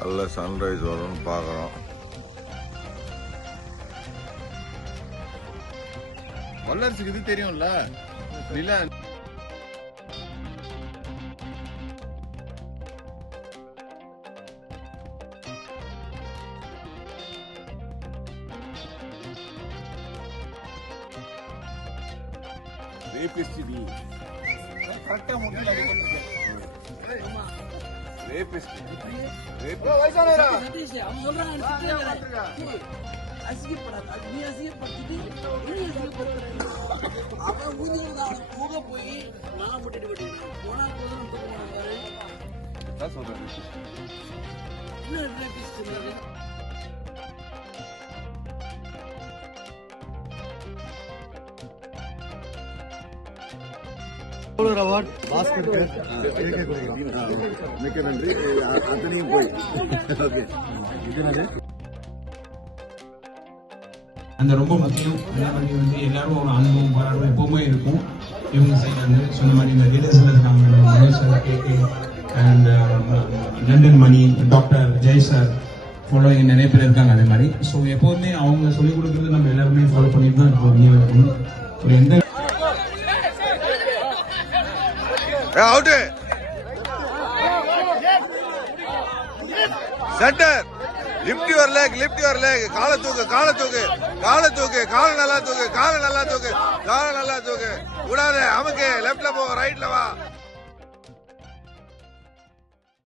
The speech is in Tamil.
நல்ல சன்ரைஸ் வரும்னு பார்க்குறோம். வல்லரசுக்கு இது தெரியும்ல, நில ரேபிஸ்ட் நீ கரெக்டா முட்டில அடிக்கணும். ரேபிஸ்ட் வயசானவரா அவன் சொல்றாங்க அசிங்கப்படாத, நீ அசிங்கப்படுத்திட்டு அவன் ஊதியம் போக போய் நான் போட்டு போட்டேன் போனா போதும் சொல்றேன். மிக்க நன்றி. அத்தனையும் போய் ஓகே. அந்த ரொம்ப முக்கியம். அதே வந்து எல்லாரும் ஒரு அனுபவம் பாராட்டும் எப்பவுமே இருக்கும். இவங்க செய்யறாங்க சொன்ன மாதிரி இந்த லீடர்ஸ்ல இருக்காங்க, Manoj sir, KK and London Mani, doctor Jai sir, following நிறைய பேர் இருக்காங்க அதே மாதிரி. ஸோ எப்போதுமே அவங்க சொல்லிக் கொடுக்கறது நம்ம எல்லாருமே ஃபாலோ பண்ணிட்டு தான் இருக்கோம். ஒரு எந்த out centre lift your leg, lift your leg. காலை தூக்கு, காலை தூக்கு, காலை தூக்கு, காலை நல்லா தூக்கு, காலை நல்லா தூக்கு, காலை நல்லா தூக்கு. விடாத, அமுக்கு. லெஃப்ட்ல போ, ரைட்ல வா.